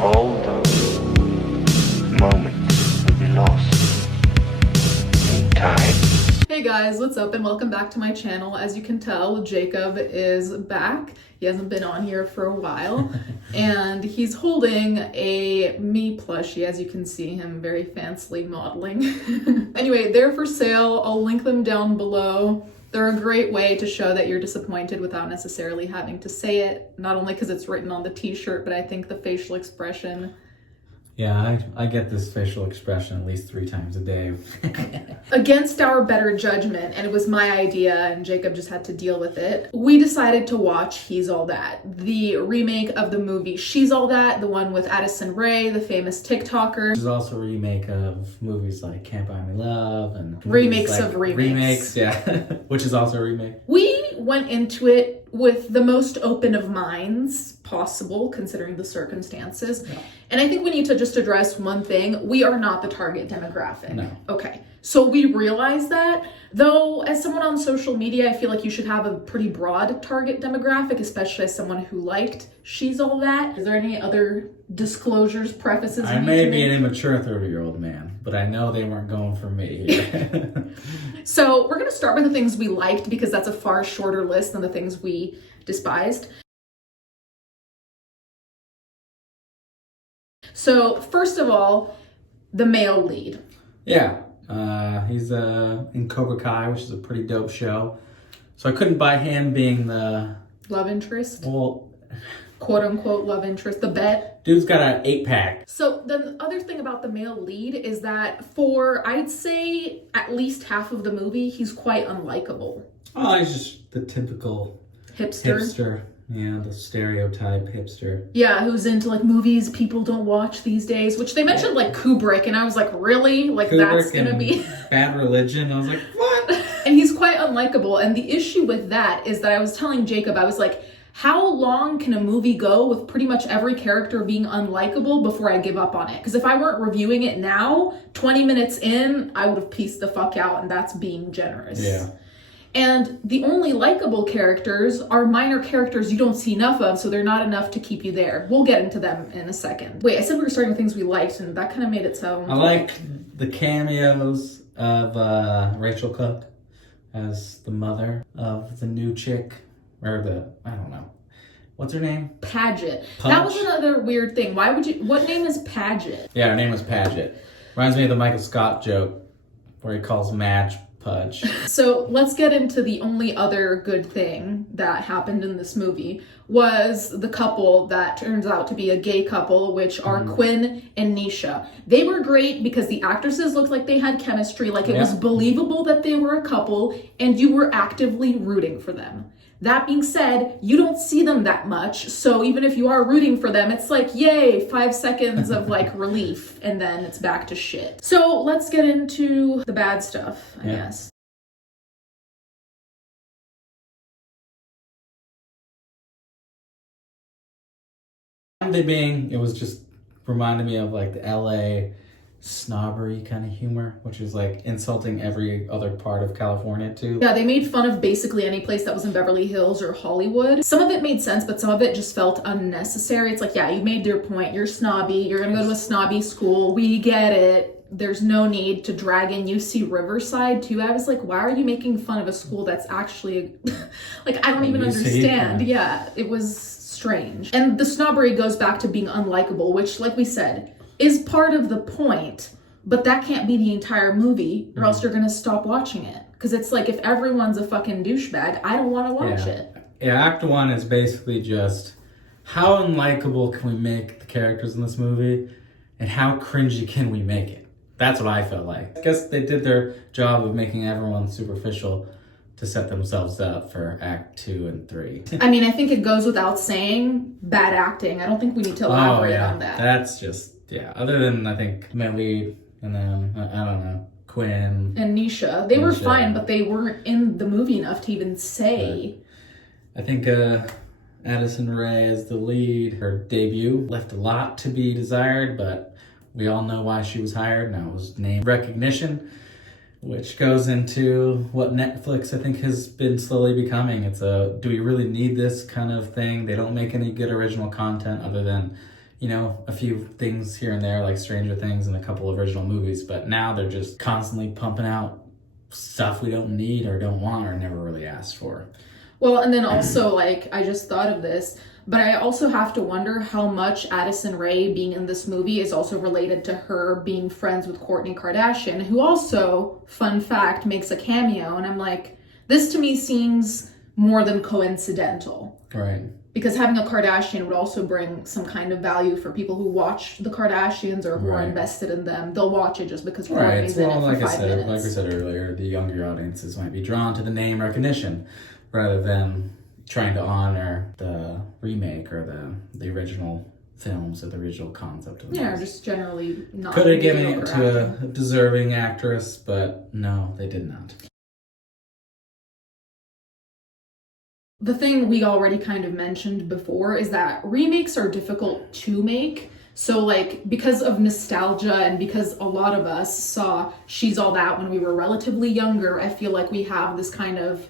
All those moments will be lost in time. Hey guys, what's up and welcome back to my channel. As you can tell, Jacob is back. He hasn't been on here for a while and he's holding a me plushie, as you can see him very fancily modeling. Anyway, they're for sale. I'll link them down below. They're a great way to show that you're disappointed without necessarily having to say it. Not only because it's written on the t-shirt, but I think the facial expression. Yeah, I get this facial expression at least 3 times a day. Against our better judgment, and it was my idea and Jacob just had to deal with it, we decided to watch He's All That, the remake of the movie She's All That, the one with Addison Rae, the famous TikToker. Which is also a remake of movies like Can't Buy Me Love and remakes like of remakes. Remakes, yeah, which is also a remake. We went into it with the most open of minds possible, considering the circumstances. Yeah. And I think we need to just address one thing. We are not the target demographic. No. Okay. So we realize that, though, as someone on social media, I feel like you should have a pretty broad target demographic, especially as someone who liked She's All That. Is there any other disclosures, prefaces? I may be an immature 30-year-old man, but I know they weren't going for me here. So we're going to start with the things we liked because that's a far shorter list than the things we despised. So first of all, the male lead. Yeah, he's in Cobra Kai, which is a pretty dope show. So I couldn't buy him being the... Love interest? Well... Quote unquote love interest, the bet. Dude's got an 8-pack. So the other thing about the male lead is that for, I'd say, at least half of the movie, he's quite unlikable. Oh, he's just the typical... Hipster. Yeah, the stereotype hipster. Yeah, who's into like movies people don't watch these days, which they mentioned like Kubrick, and I was like, really? Like Kubrick that's gonna be Bad Religion. I was like, what? And he's quite unlikable. And the issue with that is that I was telling Jacob, I was like, how long can a movie go with pretty much every character being unlikable before I give up on it? Because if I weren't reviewing it now, 20 minutes in, I would have pieced the fuck out, and that's being generous. Yeah. And the only likable characters are minor characters you don't see enough of, so they're not enough to keep you there. We'll get into them in a second. Wait, I said we were starting with things we liked, and that kind of made it sound... I like the cameos of Rachel Cook as the mother of the new chick, or I don't know. What's her name? Paget. Punch. That was another weird thing. What name is Paget? Yeah, her name was Paget. Reminds me of the Michael Scott joke where he calls Madge Pudge. So let's get into the only other good thing that happened in this movie was the couple that turns out to be a gay couple, which are Quinn and Nisha. They were great because the actresses looked like they had chemistry, like it was believable that they were a couple, and you were actively rooting for them. That being said, you don't see them that much, so even if you are rooting for them, it's like, yay, 5 seconds of like relief, and then it's back to shit. So let's get into the bad stuff, I guess. It was just reminded me of like the LA snobbery kind of humor, which is like insulting every other part of California too. Yeah, they made fun of basically any place that was in Beverly Hills or Hollywood. Some of it made sense, but some of it just felt unnecessary. It's like, yeah, you made your point. You're snobby. You're gonna go to a snobby school. We get it. There's no need to drag in UC Riverside too. I was like, why are you making fun of a school that's actually like, I don't even understand. Yeah, it was strange. And the snobbery goes back to being unlikable, which, like we said, is part of the point, but that can't be the entire movie or else you're gonna stop watching it. Because it's like, if everyone's a fucking douchebag, I don't want to watch it. Yeah, Act 1 is basically just how unlikable can we make the characters in this movie and how cringy can we make it? That's what I felt like. I guess they did their job of making everyone superficial to set themselves up for Act 2 and 3. I mean, I think it goes without saying, bad acting. I don't think we need to elaborate on that. That's just... Yeah, other than, I think, Melly and then, I don't know, Quinn. And Nisha. They were fine, but they weren't in the movie enough to even say. I think Addison Rae as the lead, her debut left a lot to be desired, but we all know why she was hired. Now it was name recognition, which goes into what Netflix, I think, has been slowly becoming. It's a, do we really need this kind of thing? They don't make any good original content other than you know, a few things here and there, like Stranger Things and a couple original movies, but now they're just constantly pumping out stuff we don't need or don't want or never really asked for. Well, and then also, like, I just thought of this, but I also have to wonder how much Addison Rae being in this movie is also related to her being friends with Kourtney Kardashian, who also, fun fact, makes a cameo. And I'm like, this to me seems more than coincidental. Right. Because having a Kardashian would also bring some kind of value for people who watch the Kardashians or who are invested in them. They'll watch it just because Kourtney's in it for 5 minutes. Like we said earlier, the younger audiences might be drawn to the name recognition rather than trying to honor the remake or the original films or the original concept of it. Yeah, or just generally not. Could have given it to a deserving actress, but no, they did not. The thing we already kind of mentioned before is that remakes are difficult to make. So, like, because of nostalgia and because a lot of us saw She's All That when we were relatively younger, I feel like we have this kind of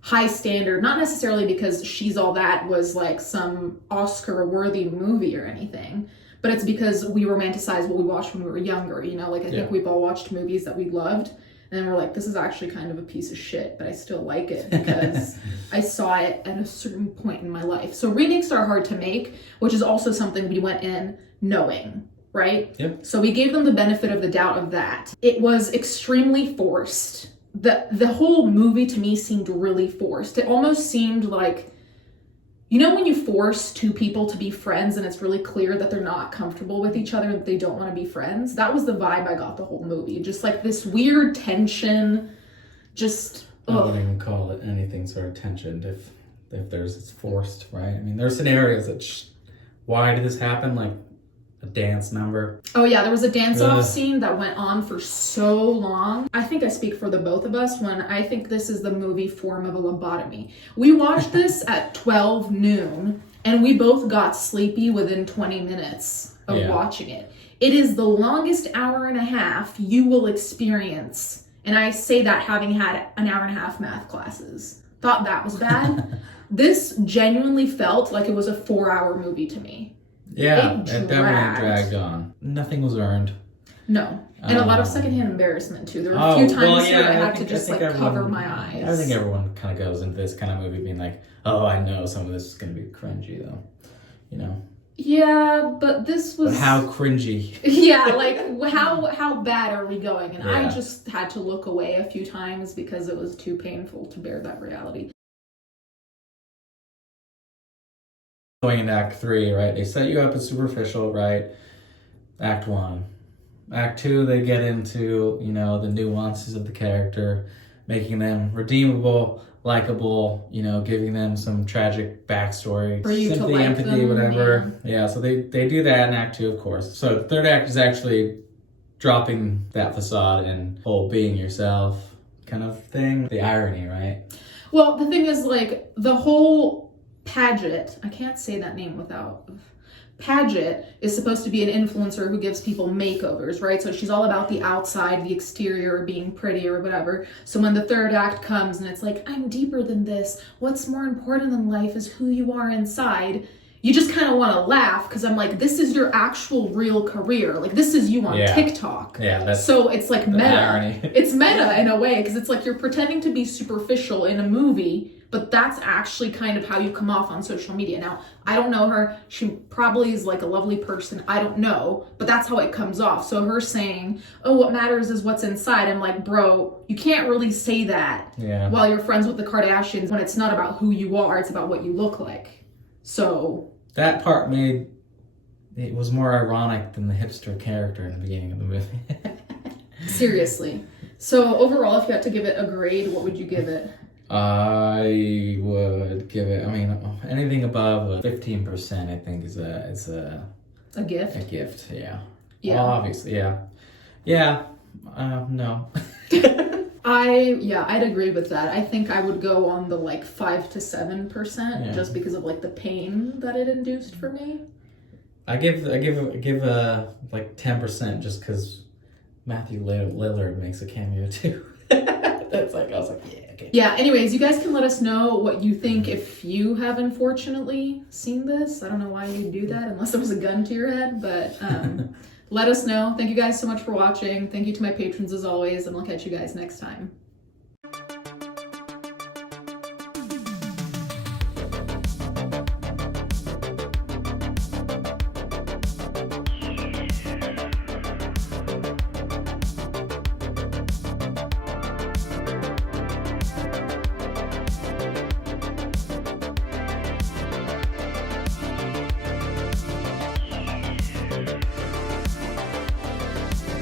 high standard, not necessarily because She's All That was like some Oscar-worthy movie or anything, but it's because we romanticize what we watched when we were younger, you know? Like, I think we've all watched movies that we loved, and we're like, this is actually kind of a piece of shit, but I still like it because I saw it at a certain point in my life. So remakes are hard to make, which is also something we went in knowing, right? Yep. So we gave them the benefit of the doubt of that. It was extremely forced. The whole movie to me seemed really forced. It almost seemed like, you know, when you force two people to be friends and it's really clear that they're not comfortable with each other, that they don't want to be friends. That was the vibe I got the whole movie. Just like this weird tension, just... I wouldn't even call it anything sort of tensioned if it's forced, right? I mean, there's scenarios that why did this happen? Like a dance number. Oh yeah, there was a dance-off scene that went on for so long. I think I speak for the both of us when I think this is the movie form of a lobotomy. We watched this at 12 noon, and we both got sleepy within 20 minutes of watching it. It is the longest hour and a half you will experience, and I say that having had an hour and a half math classes. Thought that was bad. This genuinely felt like it was a 4-hour movie to me. Yeah, it definitely dragged on. Nothing was earned. No. And a lot of secondhand embarrassment, too. There were a few times where I had to just, like, cover my eyes. I think everyone kind of goes into this kind of movie being like, oh, I know some of this is going to be cringy, though. You know? Yeah, but this was... But how cringy. Yeah, like, how bad are we going? And Yeah. I just had to look away a few times because it was too painful to bear that reality. Going into Act 3, right? They set you up as superficial, right? Act 1. Act 2, they get into, you know, the nuances of the character, making them redeemable, likable, you know, giving them some tragic backstory, For you sympathy, to like empathy, them, whatever. Yeah, so they do that in Act 2, of course. So the third act is actually dropping that facade and whole being yourself kind of thing. The irony, right? Well, the thing is, like, the whole Paget, I can't say that name without... Paget is supposed to be an influencer who gives people makeovers, right? So she's all about the outside, the exterior, being pretty or whatever. So when the third act comes and it's like, I'm deeper than this, what's more important than life is who you are inside, you just kind of want to laugh because I'm like, this is your actual real career. Like, this is you on TikTok. Yeah, that's so it's like meta. Irony. It's meta in a way because it's like you're pretending to be superficial in a movie, but that's actually kind of how you come off on social media. Now, I don't know her. She probably is like a lovely person. I don't know, but that's how it comes off. So her saying, oh, what matters is what's inside. I'm like, bro, you can't really say that while you're friends with the Kardashians when it's not about who you are. It's about what you look like. So that part it was more ironic than the hipster character in the beginning of the movie. Seriously. So overall, if you had to give it a grade, what would you give it? I would give it, I mean, anything above 15%, I think is a gift. A gift, yeah. Yeah. Well, obviously, yeah. Yeah, no. I'd agree with that. I think I would go on the like 5 to 7% just because of like the pain that it induced for me. I give like 10% just because Matthew Lillard makes a cameo too. That's like, I was like, yeah. decade. Yeah, anyways, you guys can let us know what you think if you have unfortunately seen this. I don't know why you'd do that unless there was a gun to your head, but let us know. Thank you guys so much for watching. Thank you to my patrons as always, and I'll catch you guys next time.